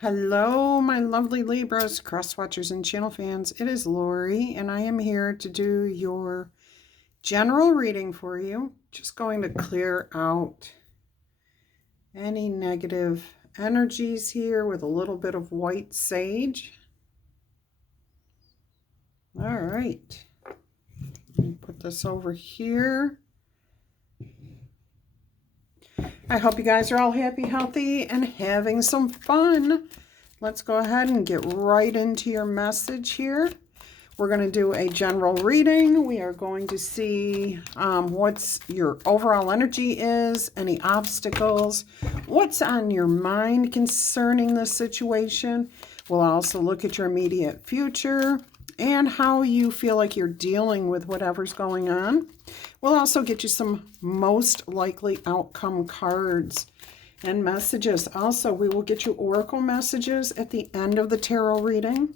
Hello, my lovely Libras, cross watchers, and channel fans. It is Laurie, and I am here to do your general reading for you. Just going to clear out any negative energies here with a little bit of white sage. All right. Let me put this over here. I hope you guys are all happy, healthy, and having some fun. Let's go ahead and get right into your message here. We're going to do a general reading. We are going to see what's your overall energy is, any obstacles, what's on your mind concerning this situation. We'll also look at your immediate future and how you feel like you're dealing with whatever's going on. We'll also get you some most likely outcome cards and messages. Also, we will get you oracle messages at the end of the tarot reading.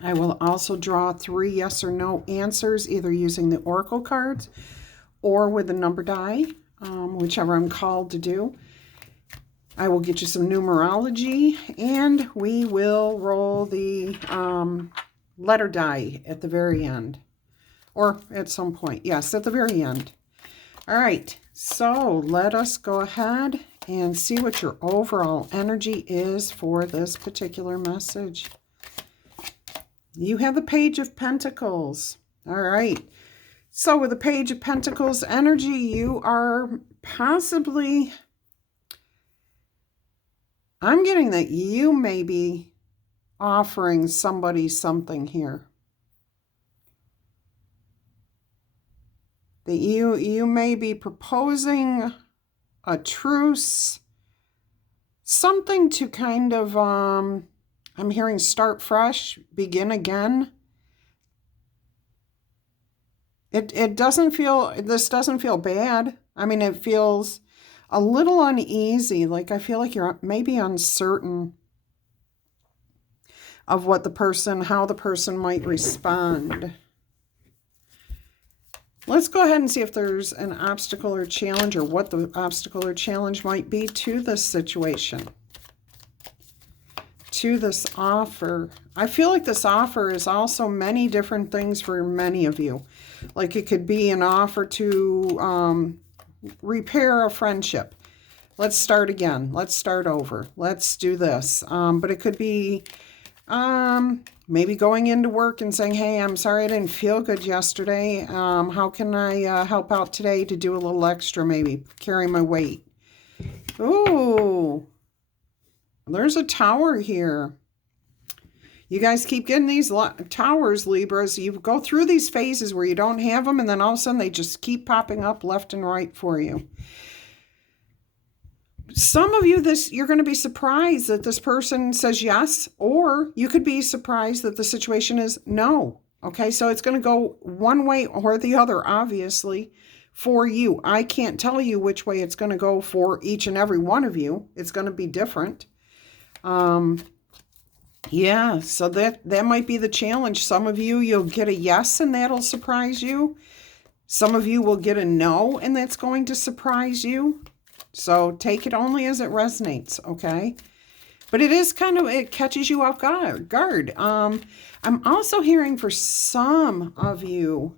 I will also draw 3 yes or no answers, either using the oracle cards or with the number die, whichever I'm called to do. I will get you some numerology, and we will roll the letter die at the very end. Or at some point. Yes, at the very end. All right. So let us go ahead and see what your overall energy is for this particular message. You have the Page of Pentacles. All right. So with the Page of Pentacles energy, you are possibly, I'm getting that you may be offering somebody something here. That you may be proposing a truce, something to kind of, I'm hearing start fresh, begin again. It doesn't feel, this doesn't feel bad. I mean, it feels a little uneasy, like I feel like you're maybe uncertain of what the person, how the person might respond. Let's go ahead and see if there's an obstacle or challenge, or what the obstacle or challenge might be to this situation, to this offer. I feel like this offer is also many different things for many of you. Like it could be an offer to repair a friendship. Let's start again. Let's start over. Let's do this. But it could be maybe going into work and saying, hey, I'm sorry I didn't feel good yesterday. How can I help out today to do a little extra, maybe carry my weight? Ooh, there's a tower here. You guys keep getting these towers, Libras. You go through these phases where you don't have them, and then all of a sudden they just keep popping up left and right for you. Some of you, you're going to be surprised that this person says yes, or you could be surprised that the situation is no. Okay, so it's going to go one way or the other, obviously, for you. I can't tell you which way it's going to go for each and every one of you. It's going to be different. Yeah, so that might be the challenge. Some of you, you'll get a yes, and that'll surprise you. Some of you will get a no, and that's going to surprise you. So take it only as it resonates, okay? But it is kind of, it catches you off guard. I'm also hearing for some of you,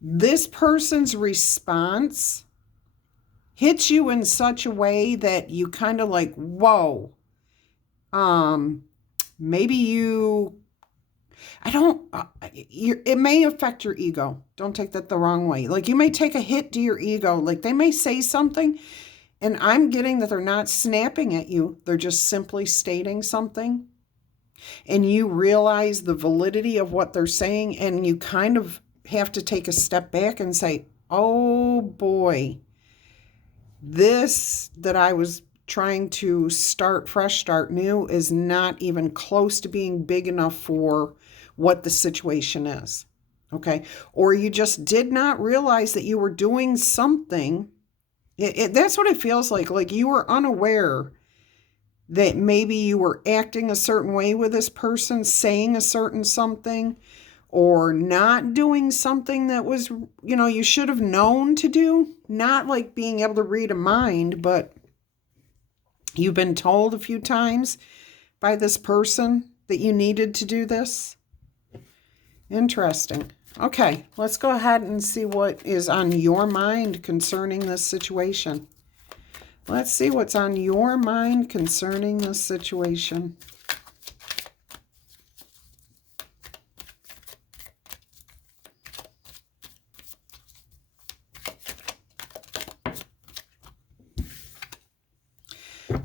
this person's response hits you in such a way that you kind of like, whoa. Maybe you, it may affect your ego. Don't take that the wrong way. Like you may take a hit to your ego. Like they may say something, and I'm getting that they're not snapping at you. They're just simply stating something. And you realize the validity of what they're saying, and you kind of have to take a step back and say, oh boy, this that I was trying to start fresh, start new, is not even close to being big enough for what the situation is. Okay? Or you just did not realize that you were doing something. That's what it feels like you were unaware that maybe you were acting a certain way with this person, saying a certain something, or not doing something that was, you should have known to do. Not like being able to read a mind, but You've been told a few times by this person that you needed to do this. Interesting. Okay, let's go ahead and see what is on your mind concerning this situation. Let's see what's on your mind concerning this situation.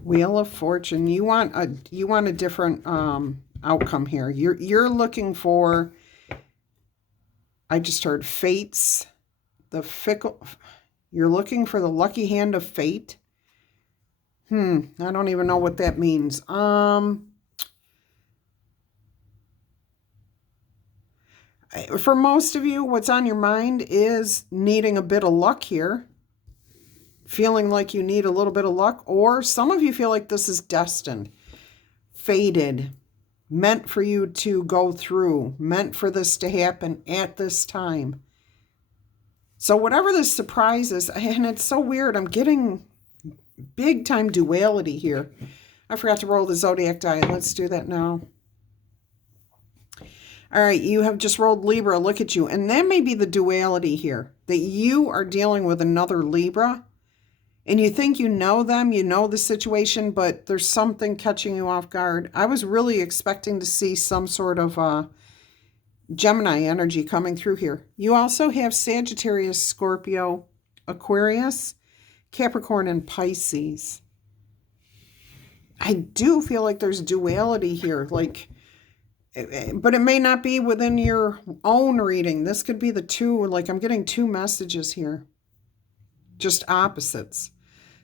Wheel of Fortune. You want a different outcome here. You're looking for, I just heard fates, the fickle. You're looking for the lucky hand of fate. I don't even know what that means. For most of you, what's on your mind is needing a bit of luck here. Feeling like you need a little bit of luck. Or some of you feel like this is destined, fated, meant for you to go through, meant for this to happen at this time. So whatever this surprise is, and it's so weird, I'm getting big time duality here. I forgot to roll the zodiac die. Let's do that now. All right, you have just rolled Libra. Look at you. And that may be the duality here, that you are dealing with another Libra, and you think you know them, you know the situation, but there's something catching you off guard. I was really expecting to see some sort of Gemini energy coming through here. You also have Sagittarius, Scorpio, Aquarius, Capricorn, and Pisces. I do feel like there's duality here, but it may not be within your own reading. This could be the two, like I'm getting two messages here, just opposites.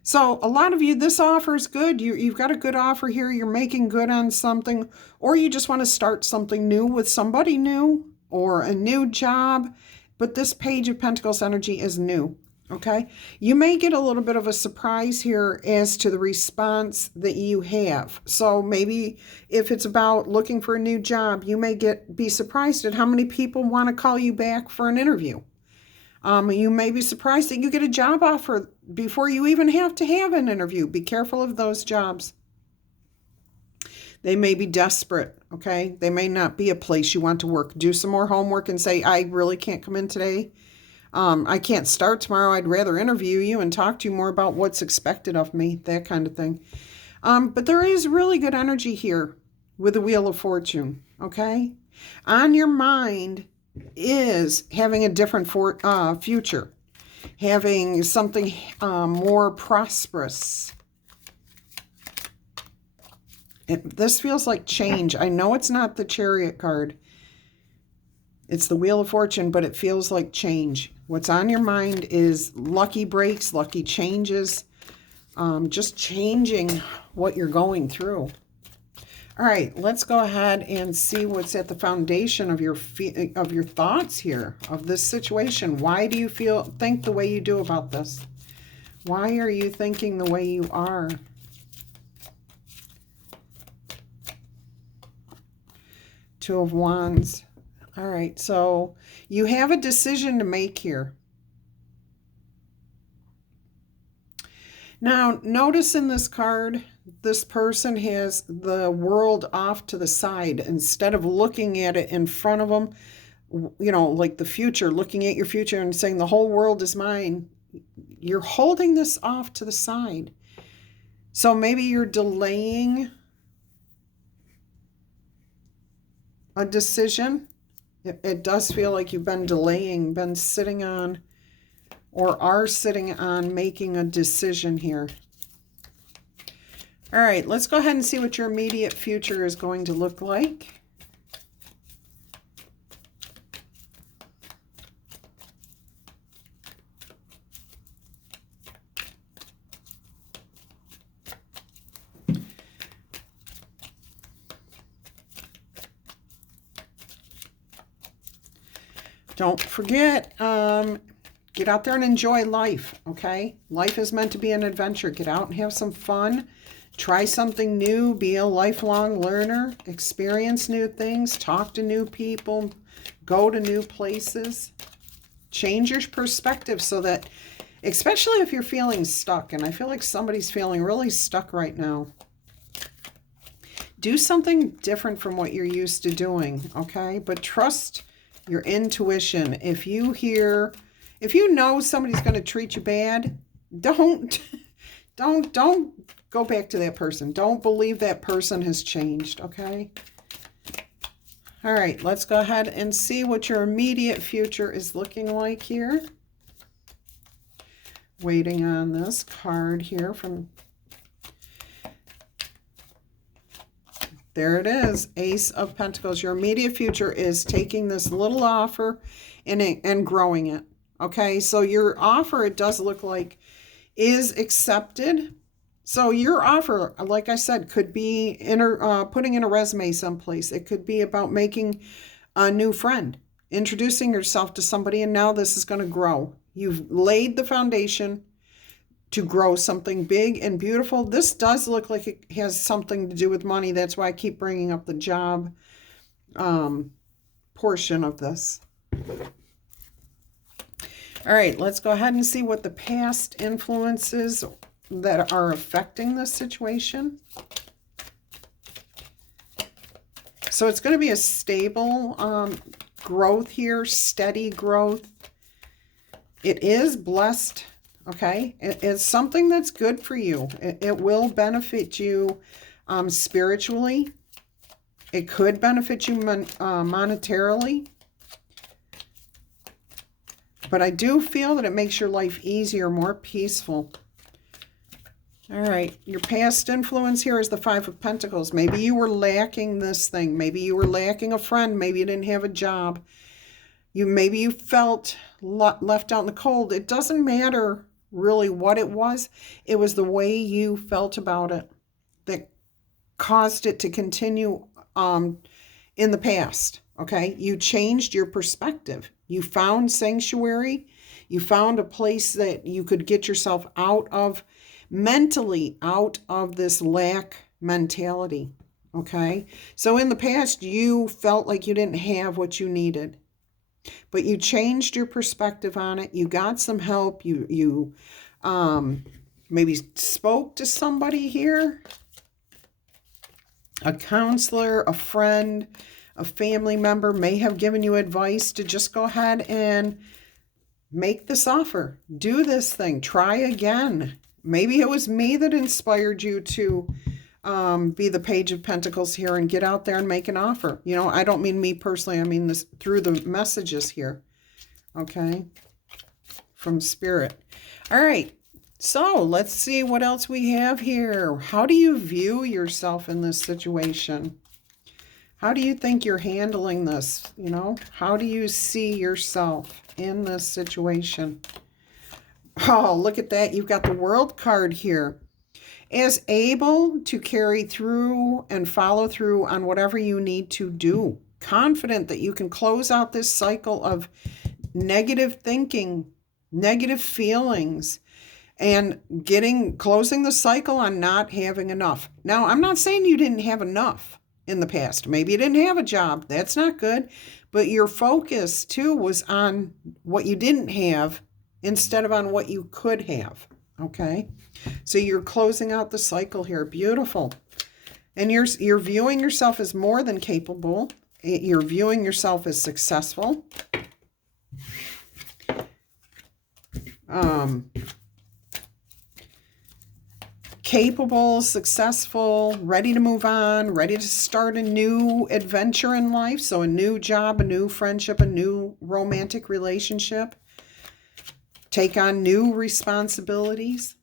So a lot of you, this offer is good. You've got a good offer here. You're making good on something, or you just want to start something new with somebody new or a new job. But this Page of Pentacles energy is new, okay? You may get a little bit of a surprise here as to the response that you have. So maybe if it's about looking for a new job, you may be surprised at how many people want to call you back for an interview. You may be surprised that you get a job offer before you even have to have an interview. Be careful of those jobs. They may be desperate, okay? They may not be a place you want to work. Do some more homework and say, I really can't come in today. I can't start tomorrow. I'd rather interview you and talk to you more about what's expected of me, that kind of thing. But there is really good energy here with the Wheel of Fortune, okay? On your mind is having a different future, having something more prosperous. This feels like change. I know it's not the Chariot card. It's the Wheel of Fortune, but it feels like change. What's on your mind is lucky breaks, lucky changes, just changing what you're going through. All right, let's go ahead and see what's at the foundation of your thoughts here, of this situation. Why do you think the way you do about this? Why are you thinking the way you are? Two of Wands. All right, so you have a decision to make here. Now, notice in this card, this person has the world off to the side. Instead of looking at it in front of them, you know, like the future, looking at your future and saying the whole world is mine, you're holding this off to the side. So maybe you're delaying a decision. It does feel like you've been delaying, been sitting on, or are sitting on making a decision here. All right, let's go ahead and see what your immediate future is going to look like. Don't forget, get out there and enjoy life, okay? Life is meant to be an adventure. Get out and have some fun. Try something new. Be a lifelong learner. Experience new things. Talk to new people. Go to new places. Change your perspective so that especially if you're feeling stuck. And I feel like somebody's feeling really stuck right now. Do something different from what you're used to doing, okay? But trust your intuition. If you know somebody's going to treat you bad, don't go back to that person. Don't believe that person has changed, okay? All right, let's go ahead and see what your immediate future is looking like here. Waiting on this card here from... There it is, Ace of Pentacles. Your immediate future is taking this little offer and growing it. Okay, so your offer, it does look like, is accepted. So your offer, like I said, could be putting in a resume someplace. It could be about making a new friend, introducing yourself to somebody, and now this is going to grow. You've laid the foundation to grow something big and beautiful. This does look like it has something to do with money. That's why I keep bringing up the job portion of this. All right, let's go ahead and see what the past influences that are affecting this situation. So it's going to be a stable growth here, steady growth. It is blessed. Okay, it's something that's good for you. It will benefit you spiritually. It could benefit you monetarily. But I do feel that it makes your life easier, more peaceful. All right, your past influence here is the Five of Pentacles. Maybe you were lacking this thing. Maybe you were lacking a friend. Maybe you didn't have a job. Maybe you felt left out in the cold. It doesn't matter really what it was. It was the way you felt about it that caused it to continue in the past. Okay, you changed your perspective. You found sanctuary. You found a place that you could get yourself out of, mentally out of this lack mentality. Okay, so in the past you felt like you didn't have what you needed. But you changed your perspective on it. You got some help. You maybe spoke to somebody here. A counselor, a friend, a family member may have given you advice to just go ahead and make this offer. Do this thing. Try again. Maybe it was me that inspired you to be the Page of Pentacles here and get out there and make an offer. You know, I don't mean me personally. I mean this through the messages here. Okay. From Spirit. All right. So let's see what else we have here. How do you view yourself in this situation? How do you think you're handling this? You know, how do you see yourself in this situation? Oh, look at that. You've got the World card here. As able to carry through and follow through on whatever you need to do. Confident that you can close out this cycle of negative thinking, negative feelings, and closing the cycle on not having enough. Now, I'm not saying you didn't have enough in the past. Maybe you didn't have a job. That's not good. But your focus, too, was on what you didn't have instead of on what you could have. Okay? So you're closing out the cycle here. Beautiful. And you're viewing yourself as more than capable. You're viewing yourself as successful. Capable, successful, ready to move on, ready to start a new adventure in life. So a new job, a new friendship, a new romantic relationship. Take on new responsibilities.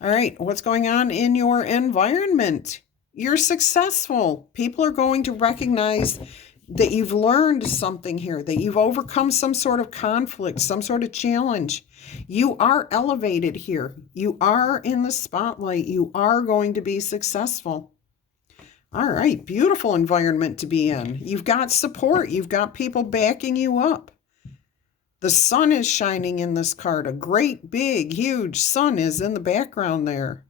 All right, what's going on in your environment? You're successful. People are going to recognize that you've learned something here, that you've overcome some sort of conflict, some sort of challenge. You are elevated here. You are in the spotlight. You are going to be successful. All right, beautiful environment to be in. You've got support. You've got people backing you up. The sun is shining in this card. A great, big, huge sun is in the background there.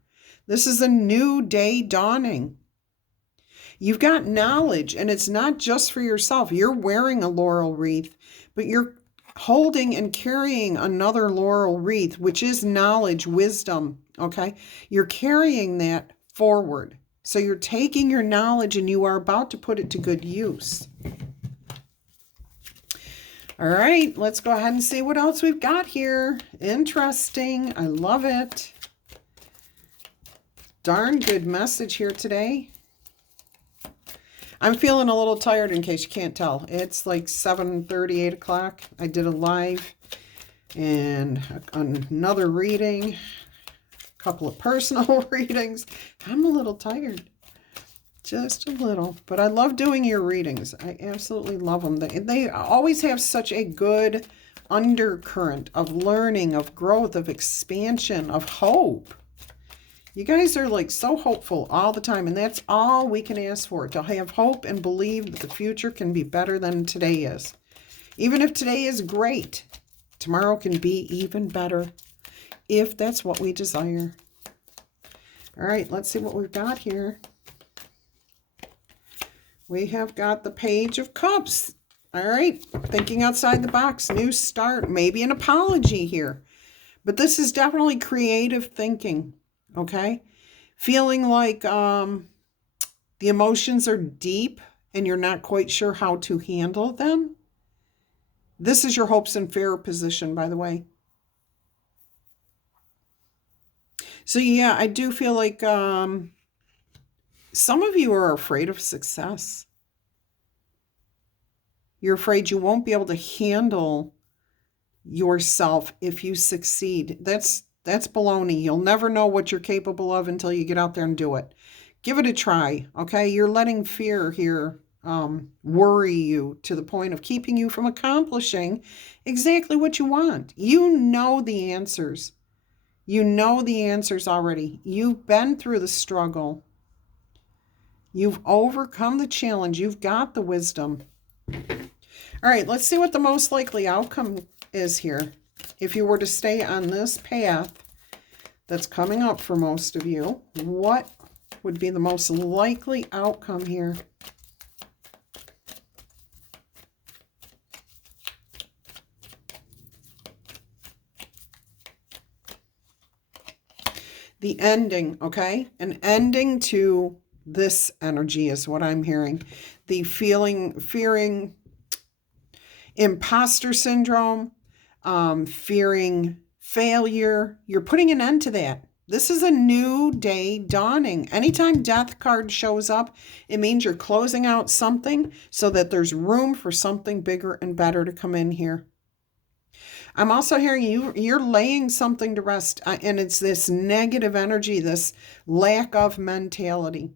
This is a new day dawning. You've got knowledge, and it's not just for yourself. You're wearing a laurel wreath, but you're holding and carrying another laurel wreath, which is knowledge, wisdom, okay? You're carrying that forward. So you're taking your knowledge and you are about to put it to good use. All right, let's go ahead and see what else we've got here. Interesting. I love it. Darn good message here today. I'm feeling a little tired in case you can't tell. It's like 7:30, 8 o'clock. I did a live and another reading, a couple of personal readings. I'm a little tired, just a little. But I love doing your readings. I absolutely love them. They always have such a good undercurrent of learning, of growth, of expansion, of hope. You guys are like so hopeful all the time, and that's all we can ask for, to have hope and believe that the future can be better than today is. Even if today is great, tomorrow can be even better if that's what we desire. All right, let's see what we've got here. We have got the Page of Cups. All right, thinking outside the box, new start, maybe an apology here. But this is definitely creative thinking. Okay, feeling like the emotions are deep and you're not quite sure how to handle them. This is your hopes and fear position, by the way. So yeah, I do feel like some of you are afraid of success. You're afraid you won't be able to handle yourself if you succeed. That's baloney. You'll never know what you're capable of until you get out there and do it. Give it a try, okay? You're letting fear here worry you to the point of keeping you from accomplishing exactly what you want. You know the answers. You know the answers already. You've been through the struggle. You've overcome the challenge. You've got the wisdom. All right, let's see what the most likely outcome is here. If you were to stay on this path that's coming up for most of you, what would be the most likely outcome here? The ending, okay? An ending to this energy is what I'm hearing. The fearing imposter syndrome, fearing failure. You're putting an end to that. This is a new day dawning. Anytime death card shows up, it means you're closing out something so that there's room for something bigger and better to come in here. I'm also hearing you're laying something to rest, and it's this negative energy, this lack of mentality.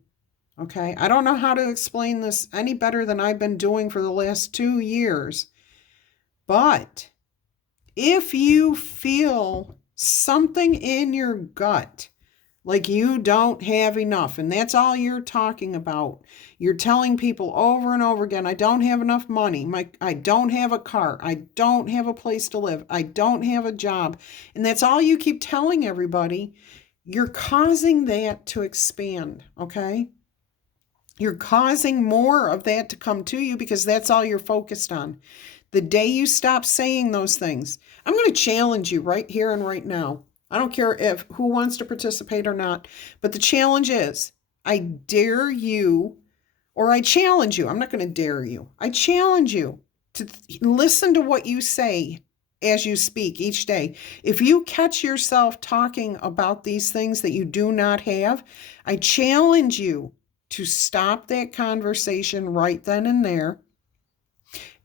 Okay, I don't know how to explain this any better than I've been doing for the last 2 years. But if you feel something in your gut, like you don't have enough, and that's all you're talking about, you're telling people over and over again, I don't have enough money, I don't have a car, I don't have a place to live, I don't have a job, and that's all you keep telling everybody, you're causing that to expand, okay? You're causing more of that to come to you because that's all you're focused on. The day you stop saying those things, I'm going to challenge you right here and right now. I don't care if who wants to participate or not, but the challenge is, I dare you, or I challenge you. I'm not going to dare you. I challenge you to listen to what you say as you speak each day. If you catch yourself talking about these things that you do not have, I challenge you to stop that conversation right then and there.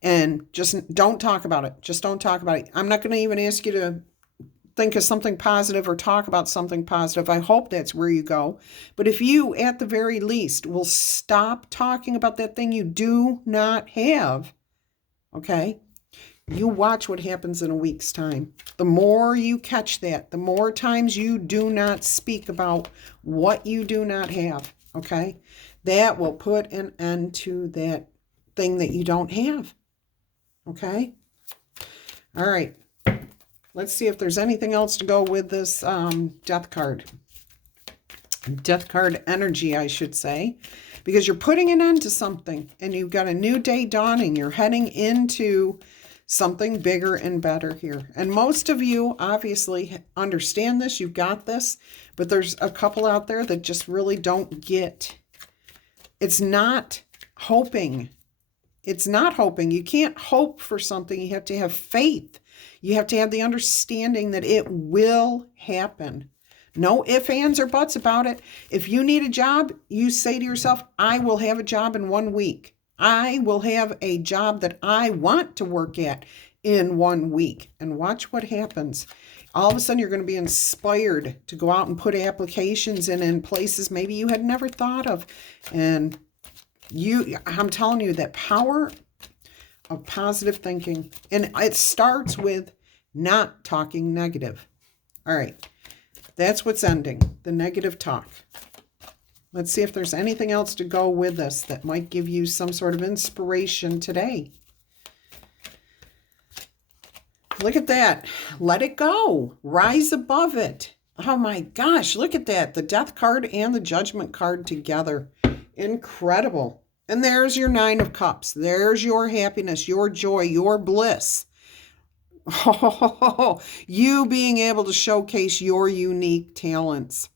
And just don't talk about it. Just don't talk about it. I'm not going to even ask you to think of something positive or talk about something positive. I hope that's where you go. But if you, at the very least, will stop talking about that thing you do not have, okay, you watch what happens in a week's time. The more you catch that, the more times you do not speak about what you do not have, okay, that will put an end to that thing that you don't have. Okay. All right. Let's see if there's anything else to go with this death card. Death card energy, I should say. Because you're putting an end to something. And you've got a new day dawning. You're heading into something bigger and better here. And most of you obviously understand this. You've got this. But there's a couple out there that just really don't get. It's not hoping. It's not hoping. You can't hope for something. You have to have faith. You have to have the understanding that it will happen. No ifs, ands, or buts about it. If you need a job, you say to yourself, I will have a job in 1 week. I will have a job that I want to work at in 1 week. And watch what happens. All of a sudden, you're going to be inspired to go out and put applications in places maybe you had never thought of. And I'm telling you, that power of positive thinking. And it starts with not talking negative. All right. That's what's ending, the negative talk. Let's see if there's anything else to go with this that might give you some sort of inspiration today. Look at that. Let it go. Rise above it. Oh my gosh, look at that. The Death card and the Judgment card together. Incredible. And there's your 9 of Cups. There's your happiness, your joy, your bliss. Oh, you being able to showcase your unique talents.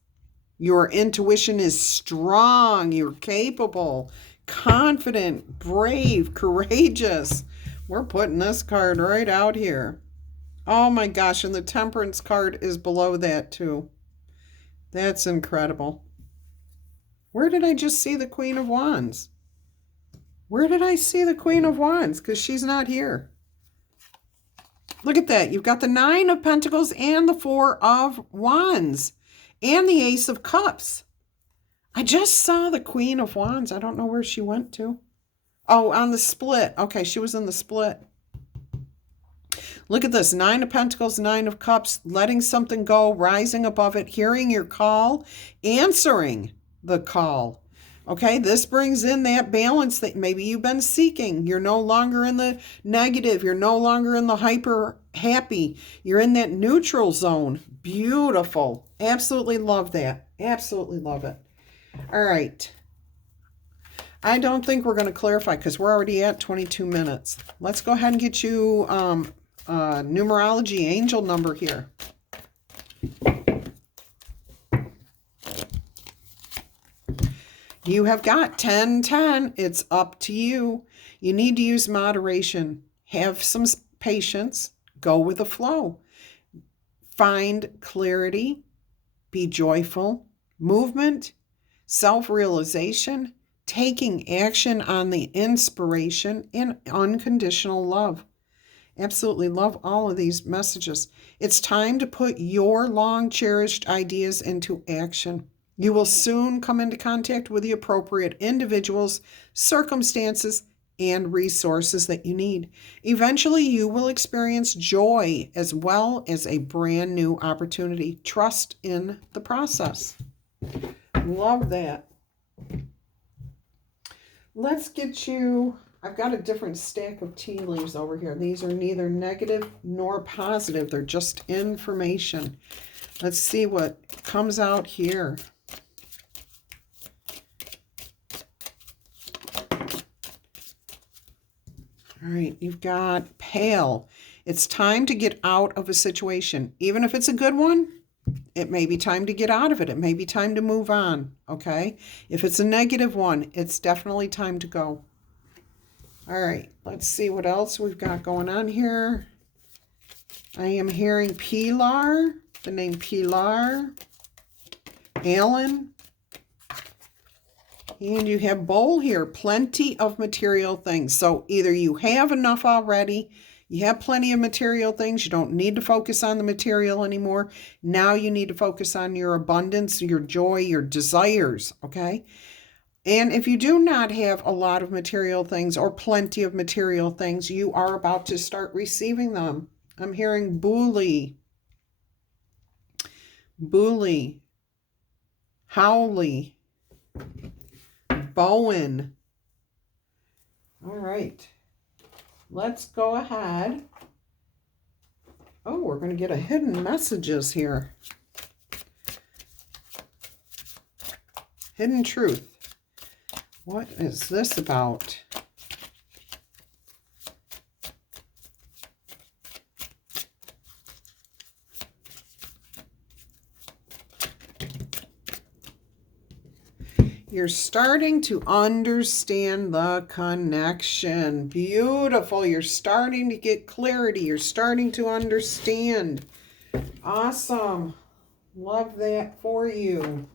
Your intuition is strong. You're capable, confident, brave, courageous. We're putting this card right out here. Oh my gosh, and the Temperance card is below that too. That's incredible. Where did I just see the Queen of Wands? Where did I see the Queen of Wands? Because she's not here. Look at that. You've got the 9 of Pentacles and the 4 of Wands and the Ace of Cups. I just saw the Queen of Wands. I don't know where she went to. Oh, on the split. Okay, she was in the split. Look at this. 9 of Pentacles, 9 of Cups, letting something go, rising above it, hearing your call, answering the call. Okay, this brings in that balance that maybe you've been seeking. You're no longer in the negative. You're no longer in the hyper happy. You're in that neutral zone. Beautiful. Absolutely love that. Absolutely love it. All right. I don't think we're going to clarify because we're already at 22 minutes. Let's go ahead and get you numerology angel number here. You have got 1010. It's up to you. You need to use moderation. Have some patience. Go with the flow. Find clarity. Be joyful. Movement. Self-realization. Taking action on the inspiration and unconditional love. Absolutely love all of these messages. It's time to put your long-cherished ideas into action. You will soon come into contact with the appropriate individuals, circumstances, and resources that you need. Eventually, you will experience joy as well as a brand new opportunity. Trust in the process. Love that. Let's get you, I've got a different stack of tea leaves over here. These are neither negative nor positive. They're just information. Let's see what comes out here. All right, you've got Pale. It's time to get out of a situation. Even if it's a good one, it may be time to get out of it. It may be time to move on, okay? If it's a negative one, it's definitely time to go. All right, let's see what else we've got going on here. I am hearing Pilar, the name Pilar, Alan, and you have Bowl here, plenty of material things. So either you have enough already, you have plenty of material things, you don't need to focus on the material anymore. Now you need to focus on your abundance, your joy, your desires, okay? And if you do not have a lot of material things or plenty of material things, you are about to start receiving them. I'm hearing Booley, Howley, Bowen. All right. Let's go ahead. Oh, we're going to get a hidden messages here. Hidden truth. What is this about? You're starting to understand the connection. Beautiful. You're starting to get clarity. You're starting to understand. Awesome. Love that for you.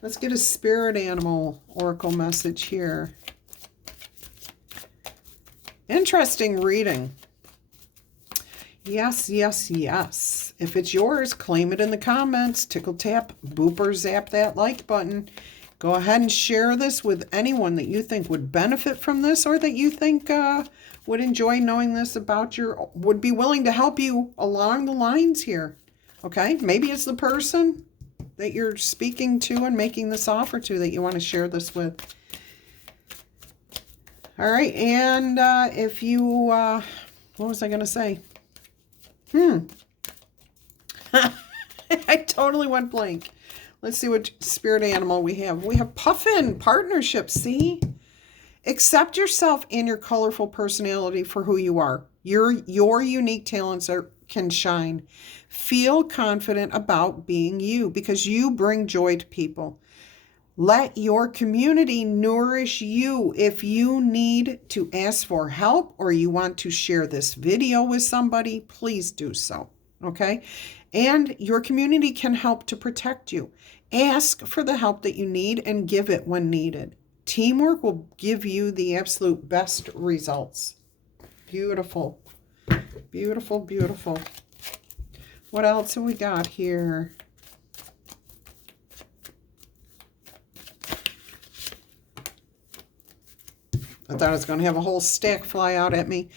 Let's get a spirit animal oracle message here. Interesting reading. Yes, yes, yes. If it's yours, claim it in the comments. Tickle tap, booper zap that like button. Go ahead and share this with anyone that you think would benefit from this, or that you think would enjoy knowing this about would be willing to help you along the lines here. Okay, maybe it's the person that you're speaking to and making this offer to that you want to share this with. All right, and if you, what was I going to say? I totally went blank. Let's see what spirit animal we have. We have Puffin, partnership, see? Accept yourself and your colorful personality for who you are. Your unique talents can shine. Feel confident about being you because you bring joy to people. Let your community nourish you. If you need to ask for help or you want to share this video with somebody, please do so, okay? And your community can help to protect you. Ask for the help that you need and give it when needed. Teamwork will give you the absolute best results. Beautiful. Beautiful, beautiful. What else have we got here? I thought I was going to have a whole stack fly out at me.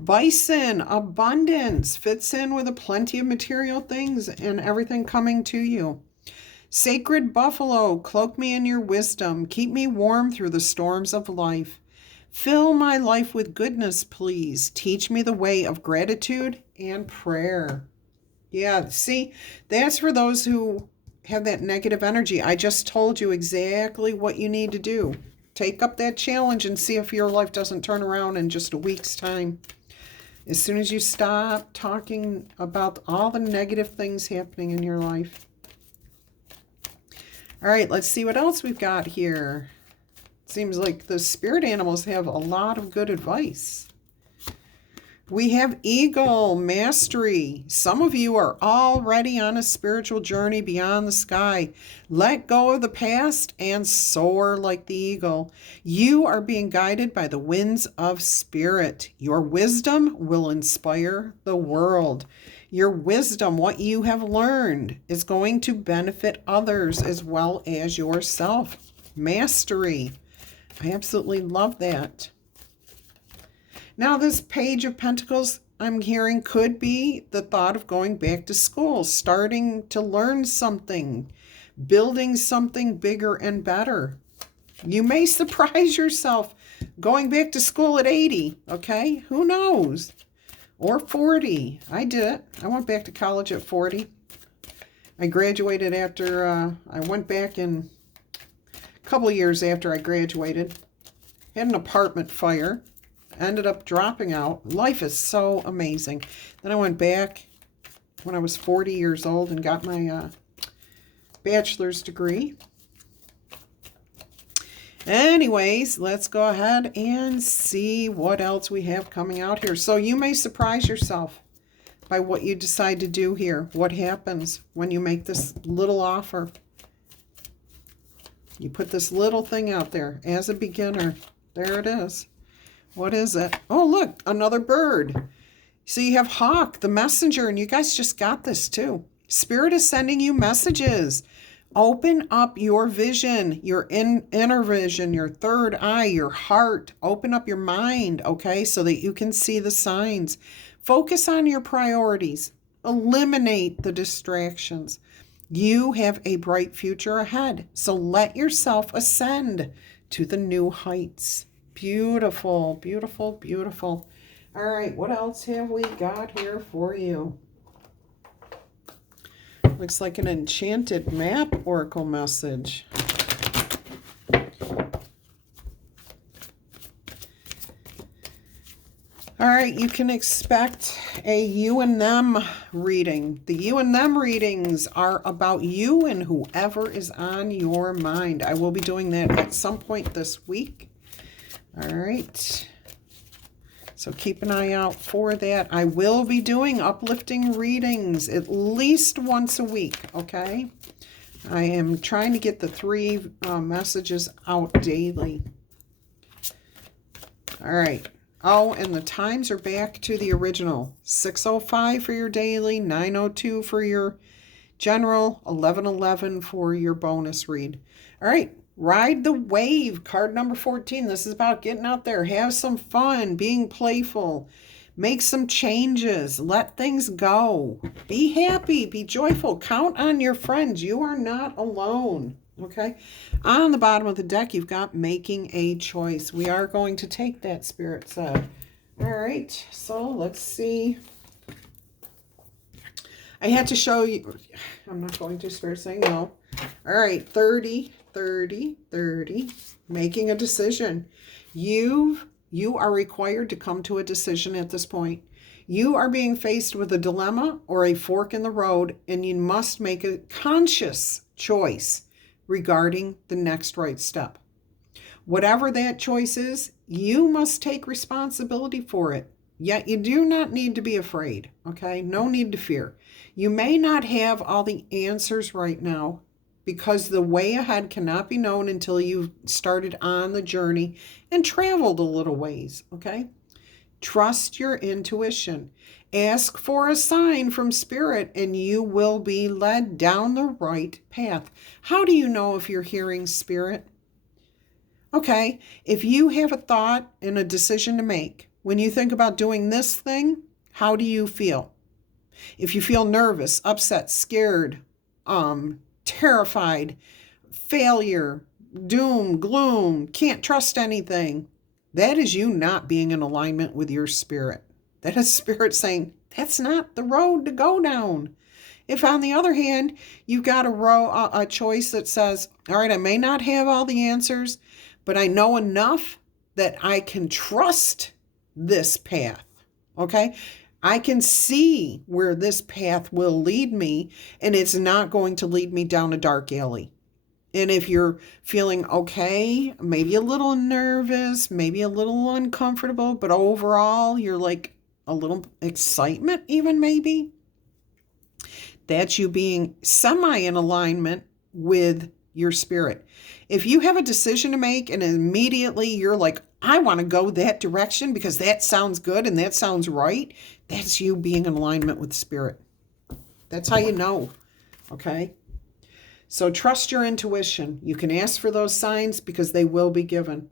Bison, abundance, fits in with a plenty of material things and everything coming to you. Sacred buffalo, cloak me in your wisdom. Keep me warm through the storms of life. Fill my life with goodness, please. Teach me the way of gratitude and prayer. Yeah, see, that's for those who have that negative energy. I just told you exactly what you need to do. Take up that challenge and see if your life doesn't turn around in just a week's time. As soon as you stop talking about all the negative things happening in your life. All right, let's see what else we've got here. Seems like the spirit animals have a lot of good advice. We have eagle, mastery. Some of you are already on a spiritual journey beyond the sky. Let go of the past and soar like the eagle. You are being guided by the winds of spirit. Your wisdom will inspire the world. Your wisdom, what you have learned, is going to benefit others as well as yourself. Mastery. I absolutely love that. Now, this Page of Pentacles, I'm hearing, could be the thought of going back to school, starting to learn something, building something bigger and better. You may surprise yourself going back to school at 80, okay? Who knows? Or 40. I did it. I went back to college at 40. I graduated after, I went back in a couple of years after I graduated. Had an apartment fire. Ended up dropping out. Life is so amazing. Then I went back when I was 40 years old and got my bachelor's degree. Anyways, let's go ahead and see what else we have coming out here. So you may surprise yourself by what you decide to do here. What happens when you make this little offer? You put this little thing out there as a beginner. There it is. What is it? Oh, look, another bird. So you have Hawk, the messenger, and you guys just got this too. Spirit is sending you messages. Open up your vision, your inner vision, your third eye, your heart. Open up your mind, okay, so that you can see the signs. Focus on your priorities. Eliminate the distractions. You have a bright future ahead, so let yourself ascend to the new heights. Beautiful, beautiful, beautiful. All right, what else have we got here for you? Looks like an enchanted map oracle message. All right, you can expect a you and them reading. The you and them readings are about you and whoever is on your mind. I will be doing that at some point this week. All right. So keep an eye out for that. I will be doing uplifting readings at least once a week, okay? I am trying to get the 3 messages out daily. All right. Oh, and the times are back to the original. 6:05 for your daily, 9:02 for your general, 11:11 for your bonus read. All right, ride the wave, card number 14. This is about getting out there, have some fun, being playful, make some changes, let things go. Be happy, be joyful, count on your friends. You are not alone. Okay, on the bottom of the deck, you've got making a choice. We are going to take that, Spirit said. All right, so let's see. I had to show you. I'm not going to, Spirit saying no. All right, 30, 30, 30. Making a decision. You are required to come to a decision at this point. You are being faced with a dilemma or a fork in the road, and you must make a conscious choice regarding the next right step. Whatever that choice is, you must take responsibility for it. Yet you do not need to be afraid, okay? No need to fear. You may not have all the answers right now because the way ahead cannot be known until you've started on the journey and traveled a little ways, okay? Trust your intuition. Ask for a sign from Spirit and you will be led down the right path. How do you know if you're hearing Spirit? Okay, if you have a thought and a decision to make, when you think about doing this thing, how do you feel? If you feel nervous, upset, scared, terrified, failure, doom, gloom, can't trust anything, that is you not being in alignment with your Spirit. That is Spirit saying, that's not the road to go down. If, on the other hand, you've got a choice that says, all right, I may not have all the answers, but I know enough that I can trust this path, okay? I can see where this path will lead me, and it's not going to lead me down a dark alley. And if you're feeling okay, maybe a little nervous, maybe a little uncomfortable, but overall you're like a little excitement even maybe, that's you being semi in alignment with your Spirit. If you have a decision to make and immediately you're like, I want to go that direction because that sounds good and that sounds right, that's you being in alignment with Spirit. That's how you know, okay? So trust your intuition. You can ask for those signs because they will be given.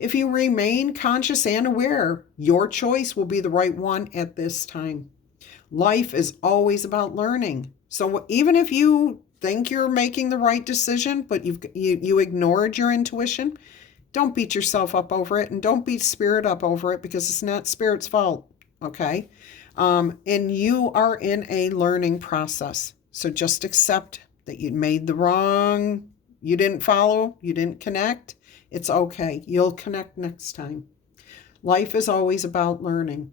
If you remain conscious and aware, your choice will be the right one at this time. Life is always about learning. So even if you think you're making the right decision, but you ignored your intuition, don't beat yourself up over it, and don't beat Spirit up over it because it's not Spirit's fault, okay? And you are in a learning process. So just accept that you made the wrong, you didn't follow, you didn't connect. It's okay. You'll connect next time. Life is always about learning.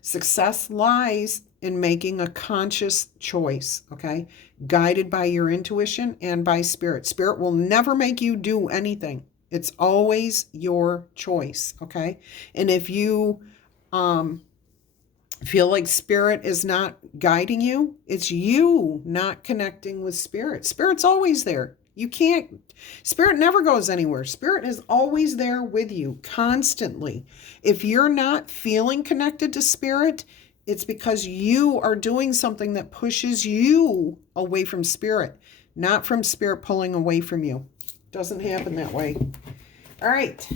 Success lies in making a conscious choice, okay? Guided by your intuition and by Spirit. Spirit will never make you do anything. It's always your choice, okay? And if you feel like Spirit is not guiding you, it's you not connecting with Spirit. Spirit's always there. You can't, Spirit never goes anywhere. Spirit is always there with you constantly. If you're not feeling connected to Spirit, it's because you are doing something that pushes you away from Spirit, not from Spirit pulling away from you. Doesn't happen that way. All right,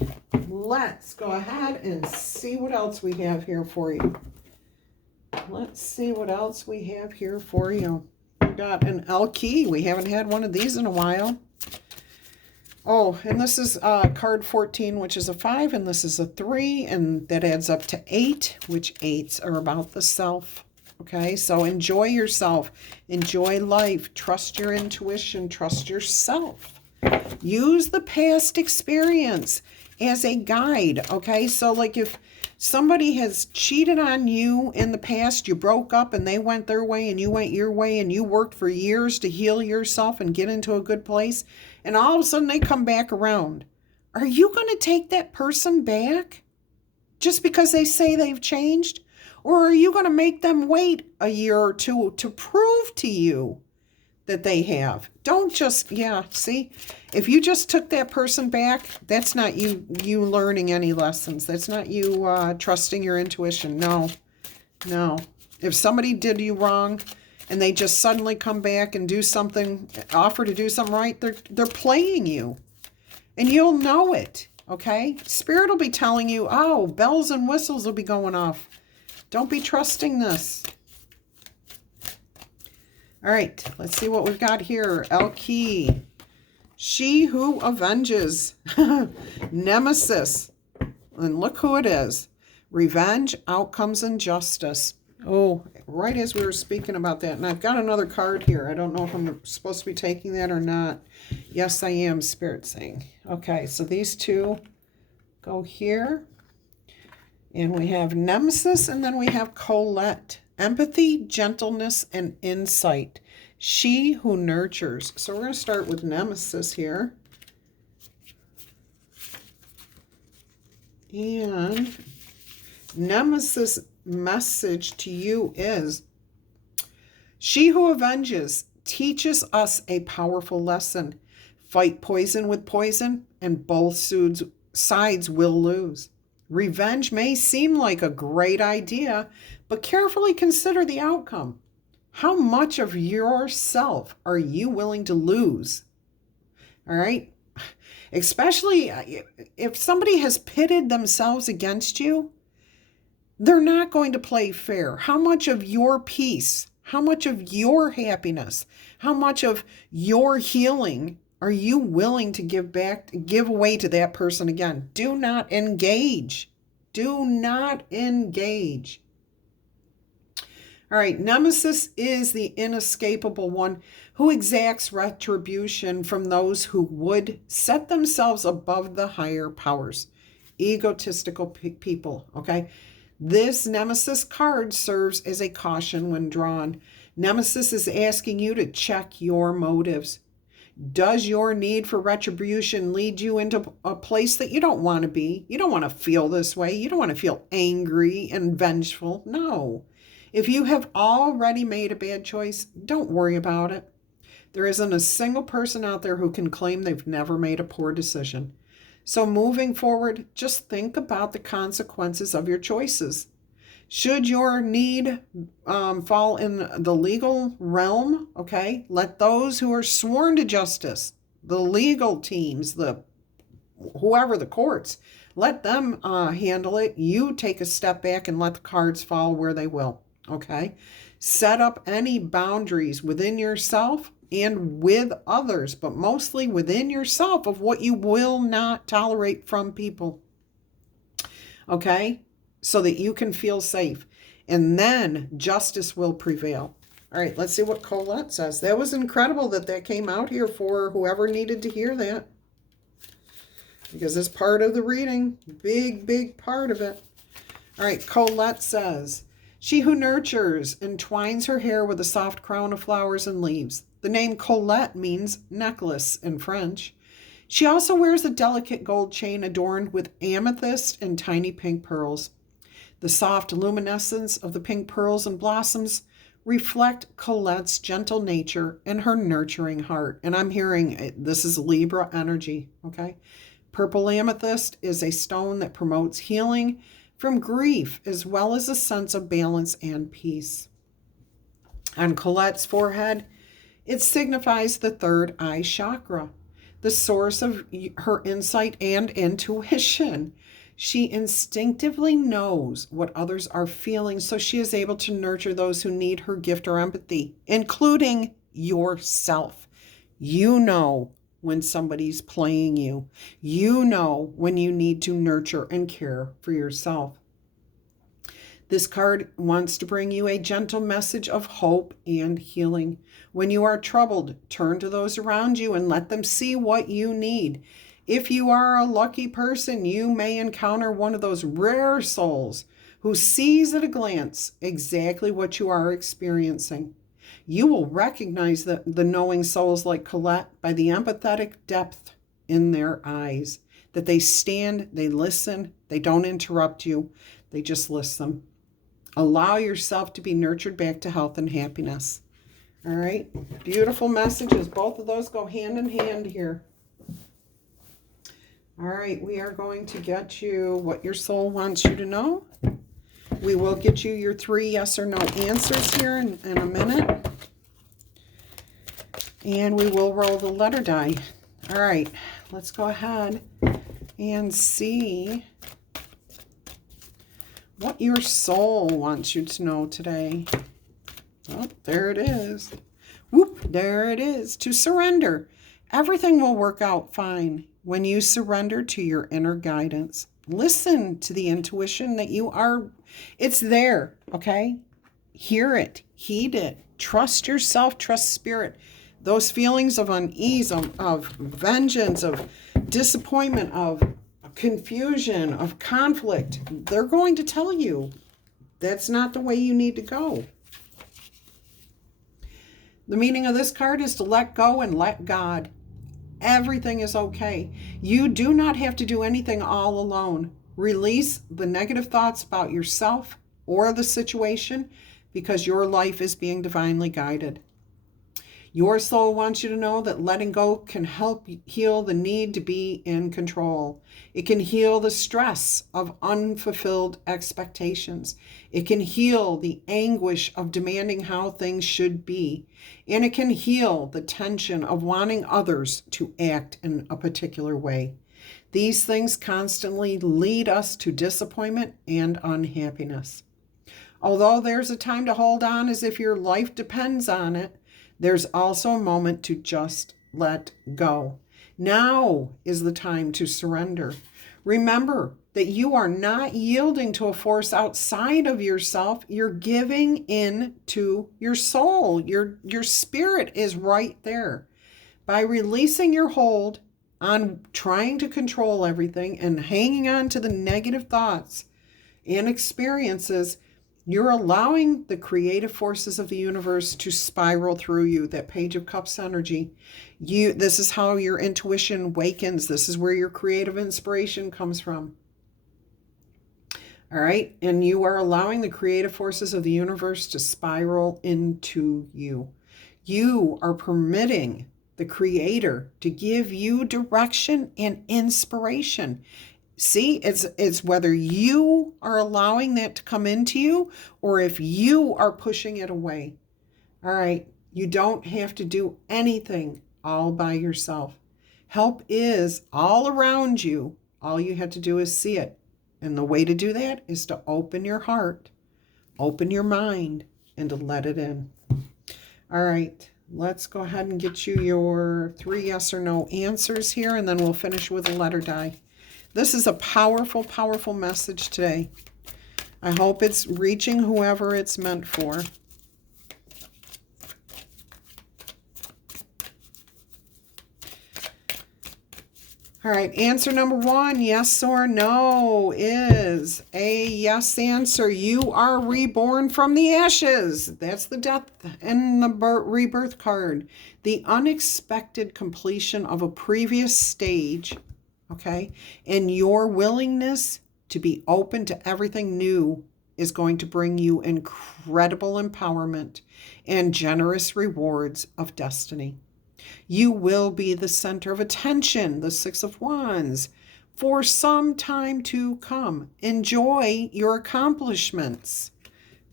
let's go ahead and see what else we have here for you. Let's see what else we have here for you. We got an L key. We haven't had one of these in a while. Oh, and this is card 14, which is a 5, and this is a 3, and that adds up to 8, which 8s are about the self. Okay, so enjoy yourself. Enjoy life. Trust your intuition. Trust yourself. Use the past experience as a guide, okay? So like if somebody has cheated on you in the past, you broke up and they went their way and you went your way and you worked for years to heal yourself and get into a good place, and all of a sudden they come back around. Are you going to take that person back just because they say they've changed? Or are you going to make them wait a year or two to prove to you that they have? Don't just, see, if you just took that person back, that's not you learning any lessons. That's not you trusting your intuition. No. If somebody did you wrong and they just suddenly come back and do something, offer to do something right, they're playing you. And you'll know it, okay? Spirit will be telling you, oh, bells and whistles will be going off. Don't be trusting this. All right, let's see what we've got here. Elki. She who avenges. Nemesis. And look who it is. Revenge, outcomes, and justice. Oh, right as we were speaking about that. And I've got another card here. I don't know if I'm supposed to be taking that or not. Yes, I am, Spirit saying. Okay, so these two go here. And we have Nemesis, and then we have Colette. Empathy, gentleness, and insight. She who nurtures. So we're going to start with Nemesis here. And Nemesis' message to you is, she who avenges teaches us a powerful lesson. Fight poison with poison, and both sides will lose. Revenge may seem like a great idea, but carefully consider the outcome. How much of yourself are you willing to lose? All right? Especially if somebody has pitted themselves against you, they're not going to play fair. How much of your peace, how much of your happiness, how much of your healing are you willing to give away to that person again? Do not engage. Do not engage. All right, Nemesis is the inescapable one who exacts retribution from those who would set themselves above the higher powers. Egotistical people, okay? This Nemesis card serves as a caution when drawn. Nemesis is asking you to check your motives. Does your need for retribution lead you into a place that you don't want to be? You don't want to feel this way. You don't want to feel angry and vengeful. No. If you have already made a bad choice, don't worry about it. There isn't a single person out there who can claim they've never made a poor decision. So moving forward, just think about the consequences of your choices. Should your need fall in the legal realm, okay, let those who are sworn to justice, the legal teams, whoever, the courts, let them handle it. You take a step back and let the cards fall where they will, okay? Set up any boundaries within yourself and with others, but mostly within yourself of what you will not tolerate from people, okay? So that you can feel safe. And then justice will prevail. All right, let's see what Colette says. That was incredible that came out here for whoever needed to hear that. Because it's part of the reading. Big part of it. All right, Colette says, she who nurtures entwines her hair with a soft crown of flowers and leaves. The name Colette means necklace in French. She also wears a delicate gold chain adorned with amethyst and tiny pink pearls. The soft luminescence of the pink pearls and blossoms reflect Colette's gentle nature and her nurturing heart. And I'm hearing this is Libra energy, okay? Purple amethyst is a stone that promotes healing from grief as well as a sense of balance and peace. On Colette's forehead, it signifies the third eye chakra, the source of her insight and intuition. She instinctively knows what others are feeling, so she is able to nurture those who need her gift or empathy, including yourself. You know when somebody's playing you. You know when you need to nurture and care for yourself. This card wants to bring you a gentle message of hope and healing. When you are troubled, turn to those around you and let them see what you need. If you are a lucky person, you may encounter one of those rare souls who sees at a glance exactly what you are experiencing. You will recognize the knowing souls like Colette by the empathetic depth in their eyes, that they stand, they listen, they don't interrupt you, they just listen. Allow yourself to be nurtured back to health and happiness. All right, beautiful messages. Both of those go hand in hand here. All right, we are going to get you what your soul wants you to know. We will get you your 3 yes or no answers here in a minute. And we will roll the letter die. All right, let's go ahead and see what your soul wants you to know today. Oh, there it is. Whoop, there it is. To surrender. Everything will work out fine when you surrender to your inner guidance. Listen to the intuition that you are. It's there, okay? Hear it. Heed it. Trust yourself. Trust spirit. Those feelings of unease, of vengeance, of disappointment, of confusion, of conflict, they're going to tell you that's not the way you need to go. The meaning of this card is to let go and let God. Everything is okay. You do not have to do anything all alone. Release the negative thoughts about yourself or the situation because your life is being divinely guided. Your soul wants you to know that letting go can help heal the need to be in control. It can heal the stress of unfulfilled expectations. It can heal the anguish of demanding how things should be. And it can heal the tension of wanting others to act in a particular way. These things constantly lead us to disappointment and unhappiness. Although there's a time to hold on as if your life depends on it, there's also a moment to just let go. Now is the time to surrender. Remember that you are not yielding to a force outside of yourself. You're giving in to your soul. Your spirit is right there. By releasing your hold on trying to control everything and hanging on to the negative thoughts and experiences, you're allowing the creative forces of the universe to spiral through you, that Page of Cups energy. This is how your intuition wakens. This is where your creative inspiration comes from. All right? And you are allowing the creative forces of the universe to spiral into you. You are permitting the Creator to give you direction and inspiration. See, it's whether you are allowing that to come into you or if you are pushing it away. All right, you don't have to do anything all by yourself. Help is all around you. All you have to do is see it. And the way to do that is to open your heart, open your mind, and to let it in. All right, let's go ahead and get you your 3 yes or no answers here, and then we'll finish with a letter die. This is a powerful, powerful message today. I hope it's reaching whoever it's meant for. All right, answer number 1, yes or no, is a yes answer. You are reborn from the ashes. That's the death and the rebirth card. The unexpected completion of a previous stage, okay, and your willingness to be open to everything new is going to bring you incredible empowerment and generous rewards of destiny. You will be the center of attention, the 6 of Wands, for some time to come. Enjoy your accomplishments.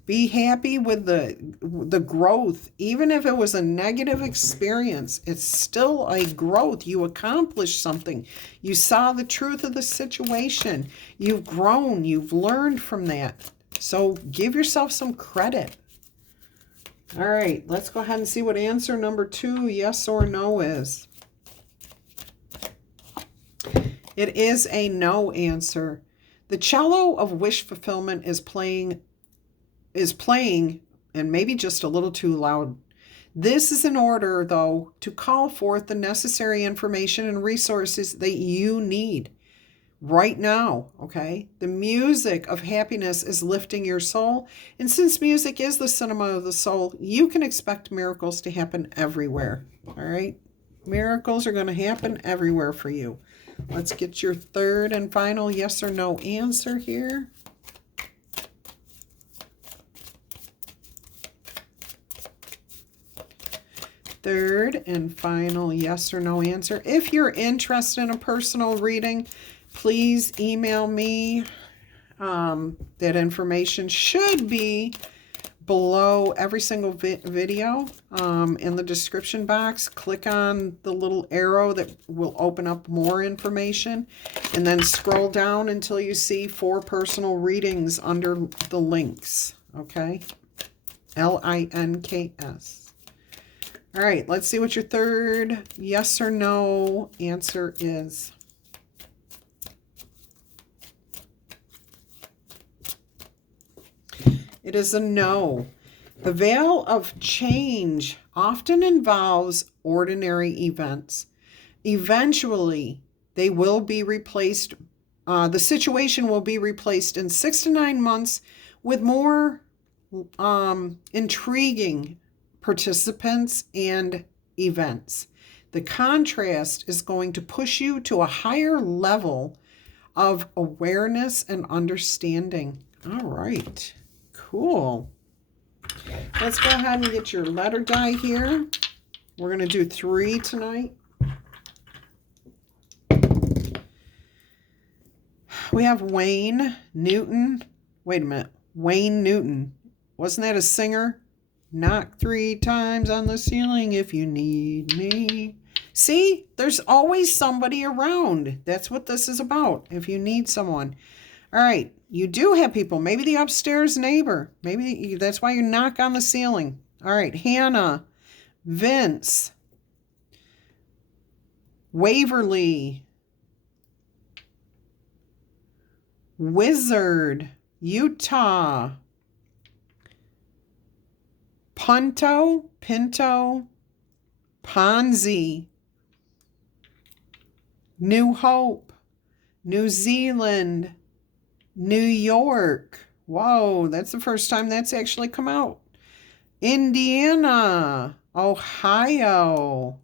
Be happy with the growth. Even if it was a negative experience, it's still a growth. You accomplished something. You saw the truth of the situation. You've grown. You've learned from that. So give yourself some credit. All right, let's go ahead and see what answer number 2, yes or no, is. It is a no answer. The cello of wish fulfillment is playing is playing, and maybe just a little too loud. This is an order, though, to call forth the necessary information and resources that you need right now, okay? The music of happiness is lifting your soul. And since music is the cinema of the soul, you can expect miracles to happen everywhere, all right? Miracles are going to happen everywhere for you. Let's get your third and final yes or no answer here. Third and final yes or no answer. If you're interested in a personal reading, please email me. That information should be below every single video in the description box. Click on the little arrow that will open up more information, and then scroll down until you see 4 personal readings under the links. Okay? LINKS. All right, let's see what your third yes or no answer is. It is a no. The veil of change often involves ordinary events. Eventually, they will be replaced. The situation will be replaced in 6 to 9 months with more intriguing participants and events. The contrast is going to push you to a higher level of awareness and understanding. All right. Cool. Let's go ahead and get your letter die here. We're going to do 3 tonight. We have Wayne Newton. Wait a minute. Wayne Newton. Wasn't that a singer? Knock 3 times on the ceiling if you need me. See, there's always somebody around. That's what this is about, if you need someone. All right, you do have people. Maybe the upstairs neighbor. Maybe that's why you knock on the ceiling. All right, Hannah, Vince, Waverly, Wizard, Utah, Pinto, Ponzi, New Hope, New Zealand, New York. Whoa, that's the first time that's actually come out. Indiana, Ohio,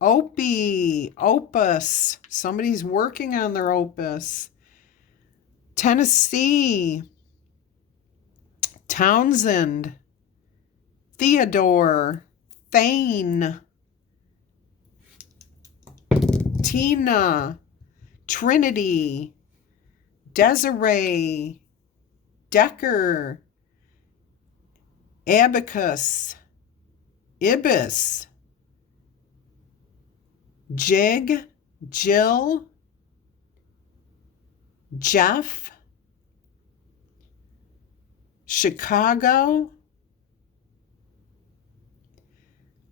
Opie, Opus. Somebody's working on their opus. Tennessee, Townsend, Theodore, Thane, Tina, Trinity, Desiree, Decker, Abacus, Ibis, Jig, Jill, Jeff, Chicago,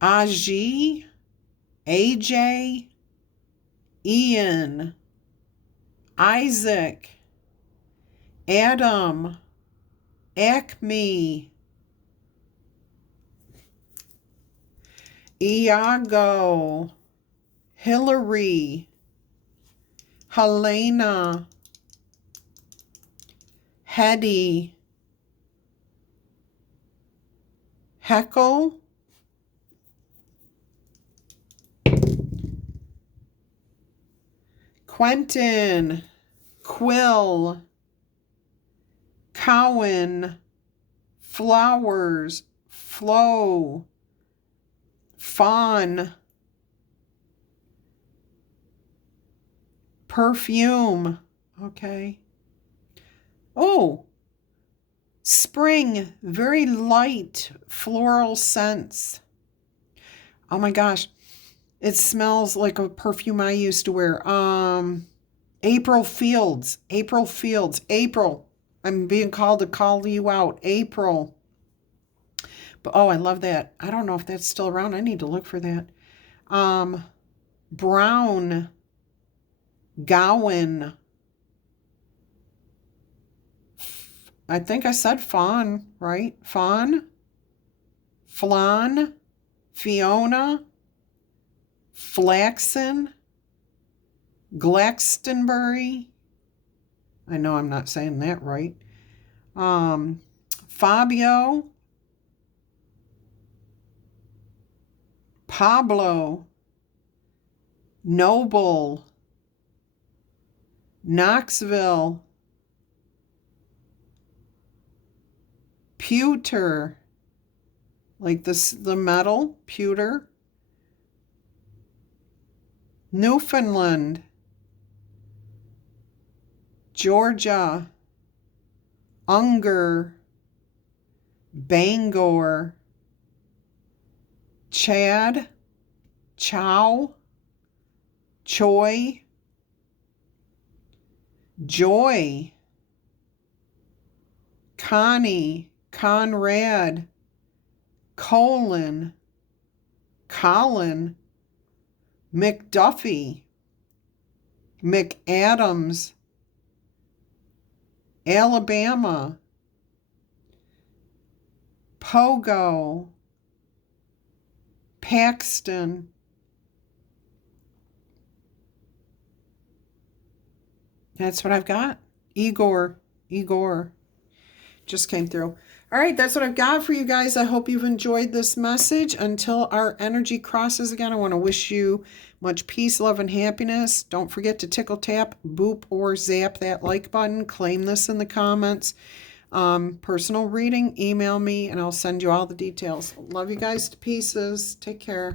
Aji, AJ, Ian, Isaac, Adam, Acme, Iago, Hillary, Helena, Hetty, Heckle, Quentin, Quill, Cowan, Flowers, Flo, Fawn, Perfume. Okay. Oh, spring, very light floral scents. Oh my gosh. It smells like a perfume I used to wear. April Fields. April. I'm being called to call you out. April. But oh, I love that. I don't know if that's still around. I need to look for that. Brown. Gowan. I think I said fawn, right? Fawn, flan, Fiona, flaxen, Glastonbury. I know I'm not saying that right. Fabio, Pablo, Noble, Knoxville, pewter, like the metal, pewter, Newfoundland, Georgia, Unger, Bangor, Chad, Chow, Choi, Joy, Connie, Conrad, Colin, Colin, McDuffie, McAdams, Alabama, Pogo, Paxton, that's what I've got. Igor just came through. All right, that's what I've got for you guys. I hope you've enjoyed this message. Until our energy crosses again, I want to wish you much peace, love, and happiness. Don't forget to tickle, tap, boop, or zap that like button. Claim this in the comments. Personal reading, email me, and I'll send you all the details. Love you guys to pieces. Take care.